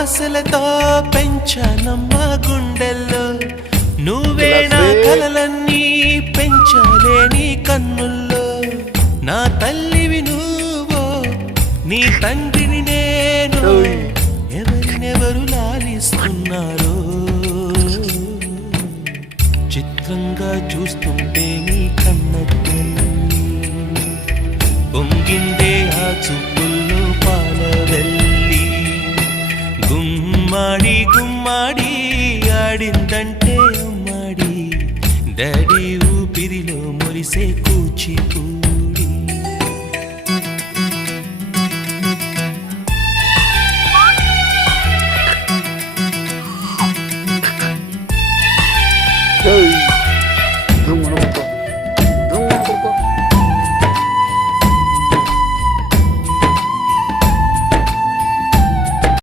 ఆశలతో పెంచానమ్మ గుండెల్లో నువ్వే నా కలలన్నీ పెంచలేని కన్నుల్లో నా తల్లివి నువ్వో నీ తండ్రిని నేను ఎవరినెవరు లాలిస్తున్నారో చిత్రంగా చూస్తుంటే నీ కన్న పొంగిందే ఆ చూపుల్లో పాలవెల్లి గుమ్మాడి గుమ్మాడి ఆడిందంటే అమ్మాడి డాడీ ఊపిరిలో మురిసే కూచిపూ